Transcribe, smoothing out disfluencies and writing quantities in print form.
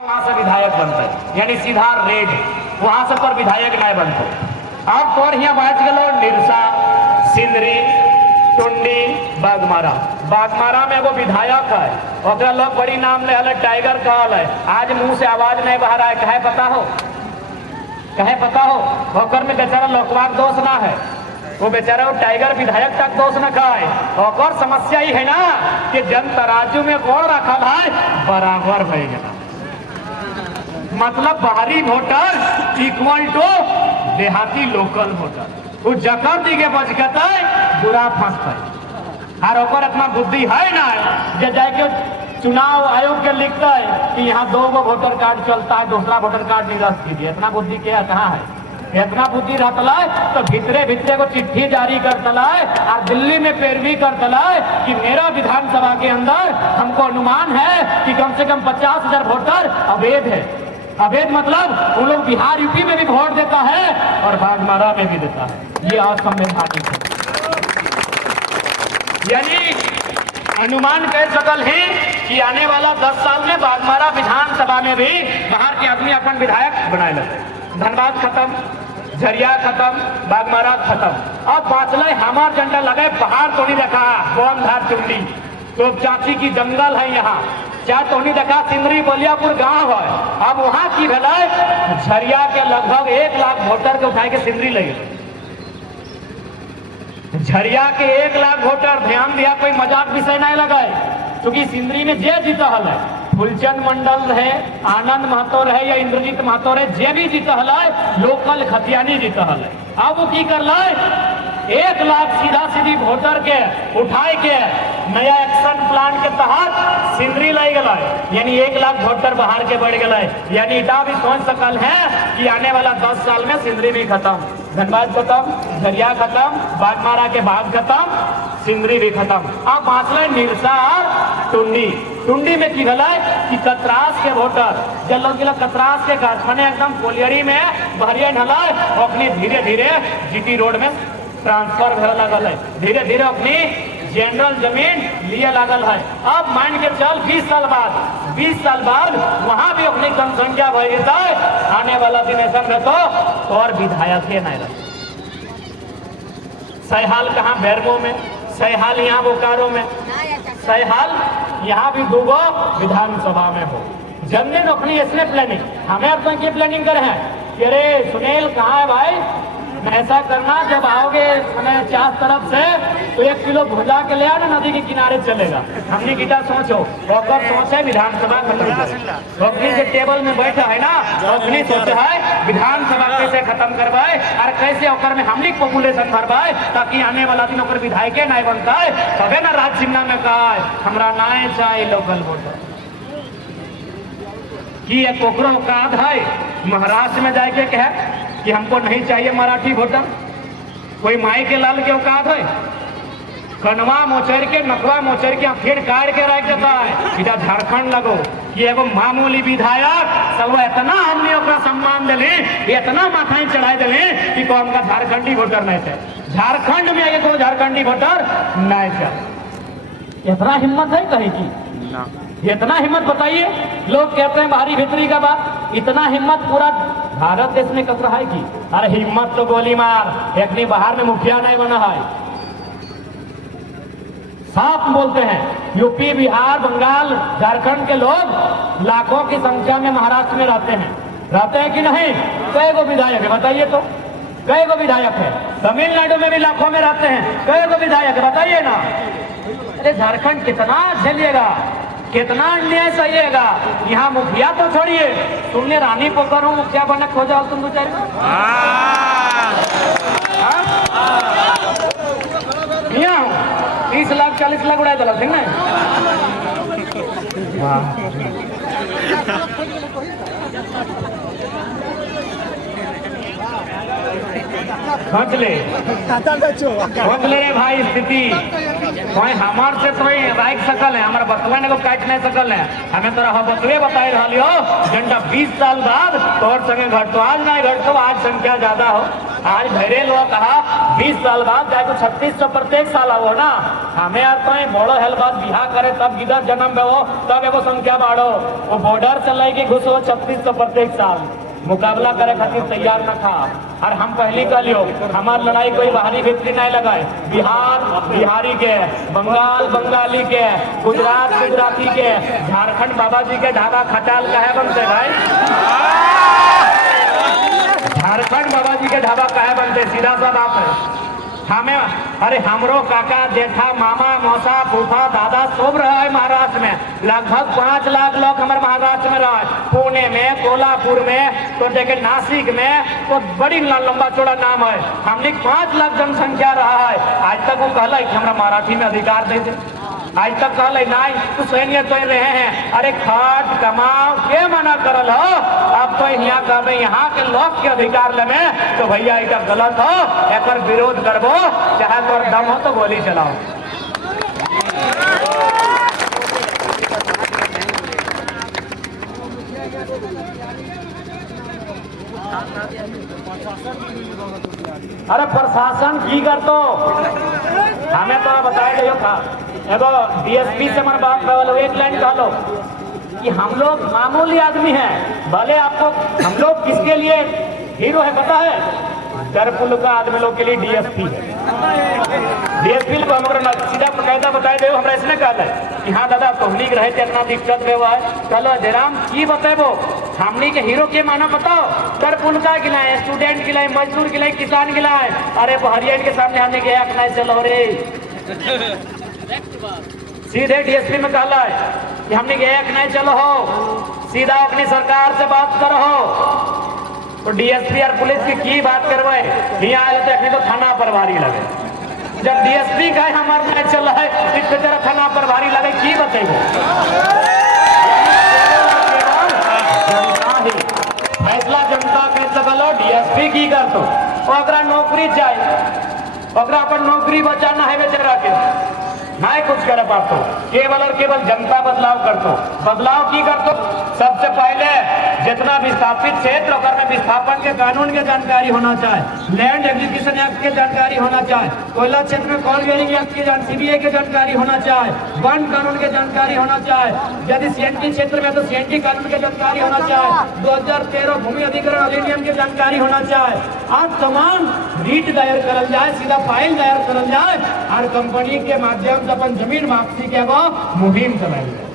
वहां से विधायक बनता है, यानी सीधा रेड वहां से पर विधायक नहीं बनता। अब तो यहाँ बैठ गलो निरसा, सिंदरी, टुंडी, बागमारा। बागमारा में एगो विधायक है, ओकरा लोग बड़ी नाम ले हल टाइगर कहल है। आज मुंह से आवाज नहीं बाहर आए, कहे पता हो, कहे पता हो ओकर में बेचारा लोकवाक दोष ना है, वो बेचारा वो टाइगर विधायक तक दोष न खाए। और समस्या ही है ना कि जन तराजू में गोड़ रखल है बराबर हो गया, मतलब बाहरी वोटर इक्वल टू देहाती लोकल वोटर। वो जकर दिगे बचकता बुरा फंसता है। और ओकर इतना बुद्धि है ना जे जाके चुनाव आयोग के लिखता है कि यहाँ 2 गो वोटर कार्ड चलता है, दूसरा वोटर कार्ड निरस्त कीजिए। इतना बुद्धि क्या कहाँ है? इतना बुद्धि रहता है तो भीतरे भीतरे को चिट्ठी जारी करता है और दिल्ली में पैरवी करता है कि मेरा विधानसभा के अंदर हमको अनुमान है कि कम से कम 50,000 वोटर अवैध है। अवैध मतलब वो लोग बिहार यूपी में भी वोट देता है और बागमारा में भी देता है। ये असंवैधानिक है। यानी अनुमान कह सकल है कि आने वाला 10 साल में बागमारा विधानसभा में भी बाहर के आदमी अपन विधायक बनाए लगे। धनबाद खत्म, झरिया खत्म, बागमारा खत्म। अब बाचल हमार झंडा लगे पहाड़ तो नहीं देखा, गोमधार चुंडी तो चाची की जंगल है यहाँ, चाहे तो नहीं देखा सिंदरी बलियापुर गांव है। अब वहां की भेल झरिया के लगभग 1 लाख वोटर के उठाए के सिंदरी ले गए। झरिया के 1 लाख वोटर, ध्यान दिया कोई मजाक विषय नहीं लगाए, क्योंकि सिंदरी में जे जीता हल है, फुलचंद मंडल रहे, आनंद महतो रहे या इंद्रजीत महतो रहे, जे भी जीता हल है लोकल खतियानी जीता हल है। अब वो की कर लाए 1 लाख सीधा सीधी वोटर के उठाए के नया एक्शन प्लान के तहत सिंदरी लाई गला, यानी 1 लाख वोटर बाहर के बढ़ गए। यानी इटा भी सोच सकल है कि आने वाला 10 साल में सिंदरी भी खत्म, धनबाद खत्म, झरिया खत्म, बागमारा के बाद खत्म, सिंदरी भी खत्म। अब बाँचल निरसा, टुंडी। टुंडी में की गला कि कतरास के वोटर जब लोग कतरास के कारखाने एकदम कोलियरी में बहरिया ढला अपनी धीरे धीरे जीटी रोड में ट्रांसफर भरे लगल है, धीरे धीरे अपनी जनरल जमीन लिए लागल है। अब मान के चल 20 साल बाद वहां भी अपनी जनसंख्या बढ़ जाए, आने वाला दिन ऐसा रहता तो और विधायक ही नहीं रहता। सैहाल कहाँ? बैरमो में, सैहाल यहाँ बोकारो में, सैहाल यहाँ भी 2 गो विधानसभा में हो। जमीन अपनी इसने प्लानिंग, हमें अब तो प्लानिंग करे हैं कि अरे सुनील कहाँ है भाई, ऐसा करना जब आओगे हमें 4 तरफ से तो 1 किलो भुजा के ले आना, नदी के किनारे चलेगा। हमने गिटा सोचो और सोच है विधानसभा खत्म अपनी जो टेबल में बैठा है ना, अपनी सोच है विधानसभा कैसे खत्म करवाए और कैसे ओकर में हमने पॉपुलेशन भरवाए ताकि आने वाला दिन ओकर विधायक नहीं बनता है। तबे ना राज शिमला में कहा हमरा नहीं चाहिए लोकल वोटर की एक ओकरो औकात है महाराष्ट्र में जाके कहे कि हमको नहीं चाहिए मराठी वोटर। कोई माई के लाल के औकात है, कनवा मोचर के नकवा मोचर के फिर काट के रख देता है। इधर झारखंड लगो कि एगो मामूली विधायक सब इतना हमने ओकरा सम्मान दिली, इतना माथाई चढ़ाई दिली कि कौन का झारखंडी वोटर नहीं थे। झारखंड में आगे कोई झारखंडी वोटर नहीं थे। इतना हिम्मत है कहीं की? इतना हिम्मत बताइए। लोग कहते हैं बाहरी भीतरी का बात, इतना हिम्मत पूरा भारत देश में कब रहा है की? अरे हिम्मत तो गोली मार, इतनी बाहर में मुखिया नहीं बना है। साफ बोलते हैं यूपी, बिहार, बंगाल, झारखंड के लोग लाखों की संख्या में महाराष्ट्र में रहते हैं कि नहीं? कई गो विधायक है बताइए तो, कई गो विधायक है। तमिलनाडु में भी लाखों में रहते हैं, कई गो विधायक है बताइए ना। अरे झारखंड कितना झेलिएगा, कितना अन्याय सहिएगा। यहाँ मुखिया तो छोड़िए, तुमने रानी पोखर मुखिया बनने खोजा तुम 2-4 यहाँ 30 लाख 40 लाख उड़ा दिला ठीक ना। खोज ले रे भाई स्थिति कोई हमार से तो राइट सकल है, हमारा बतवा ने को काट नहीं सकल है। हमें तोरा बतवे बताई रहा झंडा 20 साल बाद तोर संगे घट तो आज नहीं घट तो आज संख्या ज्यादा हो आज भैरे लोग कहा 20 साल बाद जाए तो 3600 प्रत्येक साल आवो ना। हमें यार तो बड़ो हेल बात बिहा करे तब गिदर जन्म में हो तब एगो संख्या बाढ़ो वो बॉर्डर चल के घुस हो 3600 प्रत्येक साल मुकाबला करे खातिर तैयार न था। और हम पहली कलियो हमार लड़ाई कोई बाहरी भित्री नहीं लगाए, बिहार बिहारी के, बंगाल बंगाली के, गुजरात गुजराती के, झारखंड बाबा जी के ढाबा खटाल का है बनते भाई, झारखंड बाबा जी के ढाबा का है बनते, सीधा सा बात है। हमें अरे हमरो काका जेठा मामा मौसा फूफा दादा सब रहा है महाराष्ट्र में, लगभग 5 लाख लोग हमारे महाराष्ट्र में रहा है, पुणे में, कोल्हापुर में, तो देखे नासिक में, तो बड़ी लंबा चौड़ा नाम है। हमने 5 लाख जनसंख्या रहा है। आज तक वो कहला कि हमारा मराठी में अधिकार दे दे, आज तक कहले नहीं तो सैन्य तो रहे हैं। अरे खाट कमाओ के मना करल हो, अब तो यहाँ कर यहाँ के लोग के अधिकार लेने तो भैया ये गलत हो, एक विरोध करबो चाहे तो दम हो तो गोली चलाओ। अरे प्रशासन की कर तो हमें तो बताया गया था एगो डीएसपी से हमारे बात करवालो, एक लाइन कह लो कि हम लोग मामूली आदमी हैं, भले आपको हम लोग किसके लिए हीरो है पता है, दरपुल का आदमी लोग के लिए डीएसपी है। डीएसपी को हमारा सीधा कायदा बताए दे हमरा इसने कहल है कि हाँ दादा तोहनी रहे थे इतना दिक्कत हुआ है, चलो जयराम की बताबो हमनी के हीरो के माना बताओ, दरपुल का गिलाए, स्टूडेंट गिलाए, मजदूर गिलाए, किसान गिलाए। अरे हरियाणा के सामने हमने गया नहीं चलो रे सीधे डीएसपी में कहला है कि हमने एक नहीं चलो हो, सीधा अपनी सरकार से बात करो हो। तो डीएसपी और पुलिस की बात करवाए, यहाँ आए तो तो थाना पर भारी लगे। जब डीएसपी का हमारे नहीं चला है इस तरह थाना पर भारी लगे की बताइए। जनता ही फैसला जनता के सकलो, डीएसपी की कर तो अगर नौकरी चाहिए, अगर अपन नौकरी बचाना है बेचारा के नहीं कुछ कर पातो, केवल और केवल जनता बदलाव कर तो। बदलाव की कर तो सबसे पहले जितना विस्थापित क्षेत्र में विस्थापन के कानून के जानकारी होना चाहिए, लैंड एग्जीक्यूशन एक्ट के जानकारी होना चाहिए, कोयला क्षेत्र में कॉल बेयरिंग एक्ट के सीबीए के जानकारी होना चाहिए, वन कानून के जानकारी होना चाहिए, यदि सीएनटी क्षेत्र में तो सीएनटी कानून के जानकारी होना चाहिए, 2013 भूमि अधिग्रहण अधिनियम की जानकारी होना चाहिए। आज तमाम रीट दायर करल जाए, सीधा फाइल दायर करल जाए और कंपनी के माध्यम से अपन जमीन वापसी के मुहिम चलाई जाए।